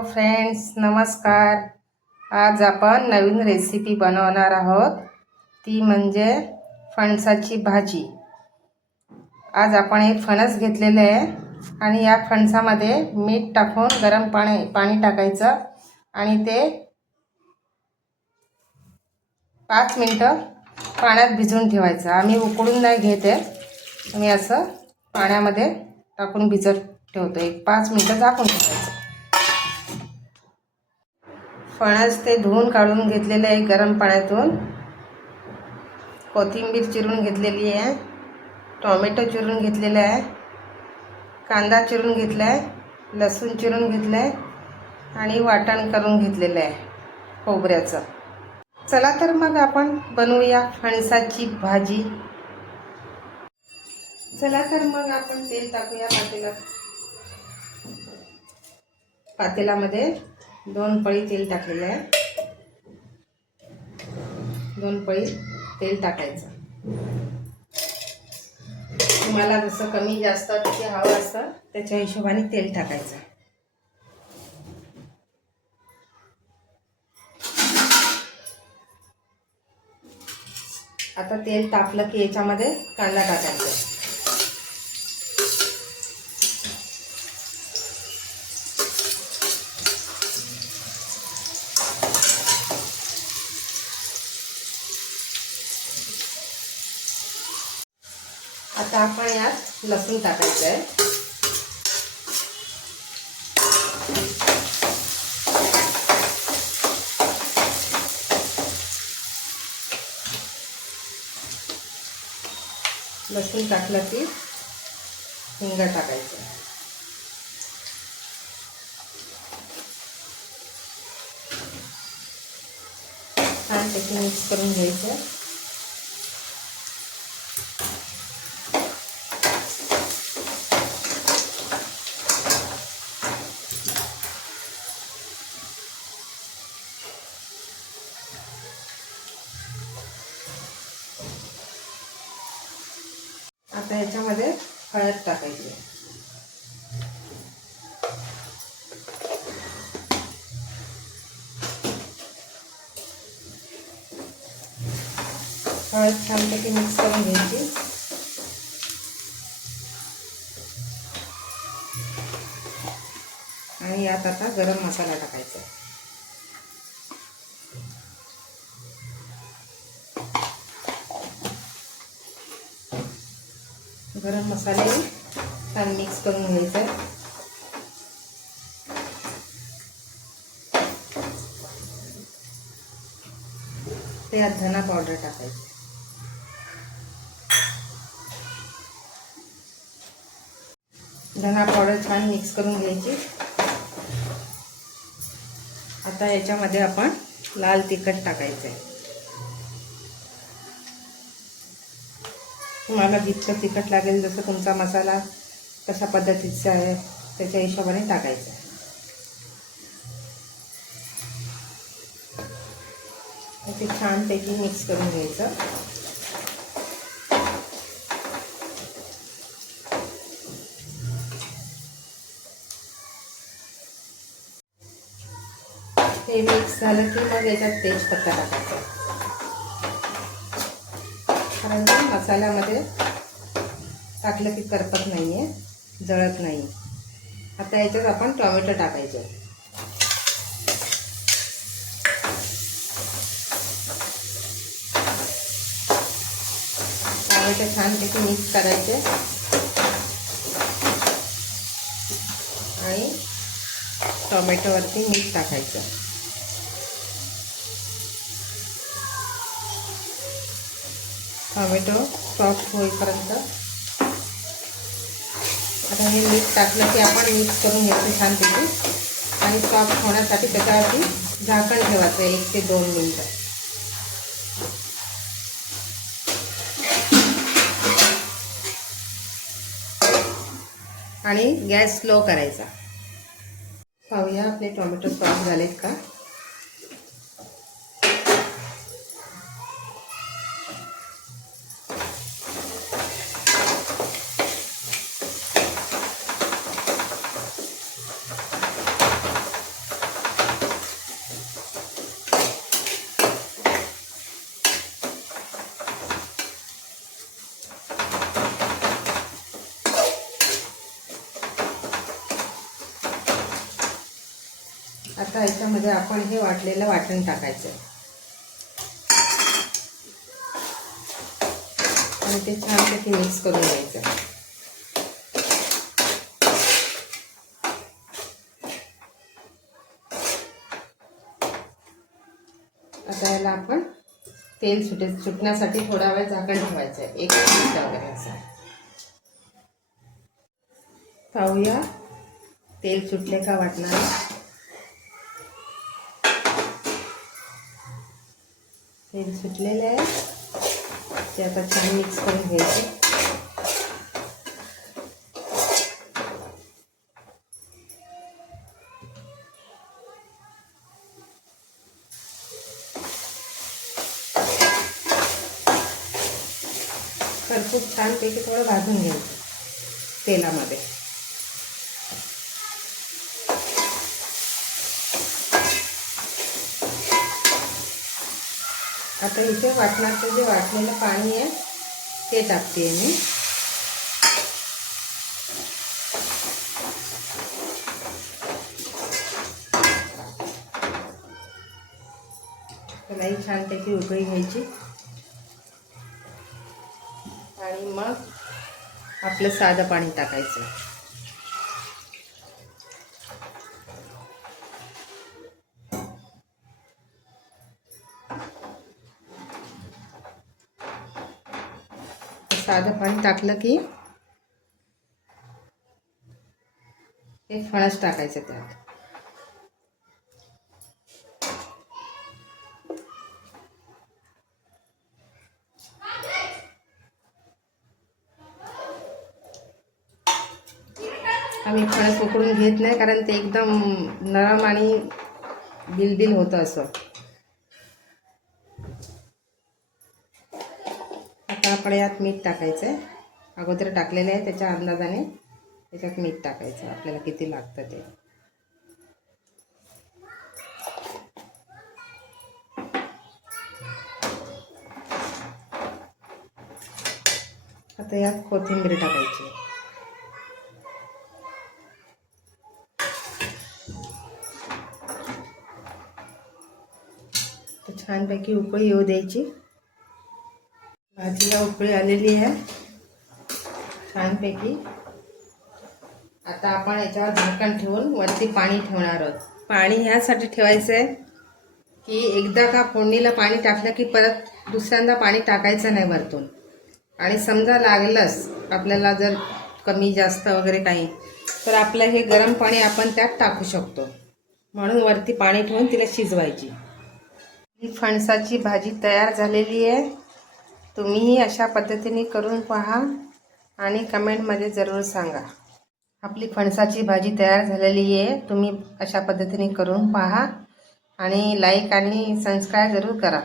Hello friends, नमस्कार. आज आपण नवीन रेसिपी बनवणार आहोत, ती म्हणजे फणसाची भाजी. आज आपण एक फणस घेतलेले आहे आणि या फणसामध्ये मीठ टाकून गरम पाणी टाकायचं आणि ते 5 मिनिटं पाण्यात भिजवून ठेवायचं. आम्ही उकळून नाही घेते, आम्ही असं पाण्यामध्ये टाकून भिजत ठेवतो. 5 मिनिटं झाकून ठेवायचं. फणस ते धुवून काढून घेतलेले आहे गरम पाण्यातून. कोथिंबीर चिरून घेतलेली आहे, टोमॅटो चिरून घेतलेला आहे, कांदा चिरून घेतला आहे, लसूण चिरून घेतलं आहे आणि वाटण करून घेतलेलं आहे खोबऱ्याचं. चला तर मग आपण बनवूया फणसाची भाजी. चला तर मग आपण तेल टाकूया पातेल्यामध्ये 2 पळी तेल टाकलेलं आहे. 2 पळी तेल टाकायचं. तुम्हाला जसं कमी जास्त किती हवं असतं त्याच्या हिशोबाने तेल टाकायचं. आता तेल तापलं की याच्यामध्ये कांदा टाकायचा. आता आपण यात लसूण टाकायचं आहे. लसूण टाकलं की हिंग टाकायचं. छान त्याची मिक्स करून घ्यायचं. आता याच्यामध्ये हळद टाकायची. हळद छानपैकी मिक्स करून घ्यायची. आणि यात आता गरम मसाला टाकायचा. गरम मसाले छान मिक्स करून घ्यायचे. त्यात धना पावडर टाकायची. धना पावडर छान मिक्स करून घ्यायची. आता याच्यामध्ये आपण लाल तिखट टाकायचं आहे. तुम्हाला जितकं तिखट लागेल, जसं तुमचा मसाला कशा पद्धतीचा आहे त्याच्या हिशोबाने टाकायचं आहे. ते छानपैकी मिक्स करून घ्यायचं. हे मिक्स झालं की मग याच्यात तेजपत्ता टाकायचा. कारण मसाल्यामध्ये टाकलं की करपत नाही आहे, जळत नाही. आता याच्यात आपण टोमॅटो टाकायचे. टोमॅटो छानपैकी मिक्स करायचे आणि टोमॅटोवरती मीठ टाकायचं. टोमॅटो सॉफ्ट होईपर्यंत. आता हे मीठ टाकलं की आपण मिक्स करून घ्यायचं छानपैकी आणि सॉफ्ट होण्यासाठी त्याच्यावरती झाकण ठेवायचं 1 ते 2 मिनिटं. आणि गॅस स्लो करायचा. पाहूया आपले टोमॅटो सॉफ्ट झालेत का. आता याच्यामध्ये आपण हे वाटलेलं वाटण टाकायचं आणि ते छानपैकी मिक्स करून घ्यायचं. आता याला आपण तेल सुटण्यासाठी थोडा वेळ झाकण ठेवायचं आहे, 1 मिनिट वगैरे असं. पाहूया तेल सुटले का वाटणार. तेल सुटलेले आहे, ते आता छान मिक्स करून घ्यायचे. खरपूस छानपैकी थोडं भाजून घ्यायचं तेलामध्ये. आता इथे वाटणाचं जे वाटलेलं पाणी आहे ते टाकते मी. त्यालाही छानपैकी उकळी घ्यायची आणि मग आपलं साधं पाणी टाकायचं. साधं पाणी टाकलं की एक फणस टाकायचं त्यात. आम्ही फणस उकडून घेत नाही, कारण ते एकदम नरम आणि बिलबिल होतं असं. आता आपण यात मीठ टाकायचं आहे. अगोदर टाकलेलं आहे, त्याच्या अंदाजाने त्याच्यात मीठ टाकायचं आपल्याला किती लागतं ते. आता यात कोथिंबीर टाकायची. छानपैकी उकळी येऊ द्यायची. भाजीला उकळी आलेली आहे छानपैकी. आता आपण याच्यावर झाकण ठेवून वरती पाणी ठेवणार आहोत. पाणी ह्यासाठी ठेवायचं आहे की एकदा का फोडणीला पाणी टाकलं की परत दुसऱ्यांदा पाणी टाकायचं नाही वरतून. आणि समजा लागलंच आपल्याला, जर कमी जास्त वगैरे काही, तर आपलं हे गरम पाणी आपण त्यात टाकू शकतो. म्हणून वरती पाणी ठेवून तिला शिजवायची. ही फणसाची भाजी तयार झालेली आहे. तुम्हीही अशा पद्धतीने करून पहा आणि कमेंटमध्ये जरूर सांगा. आपली फणसाची भाजी तयार झालेली आहे. तुम्ही अशा पद्धतीने करून पहा आणि लाईक आणि सबस्क्राईब जरूर करा.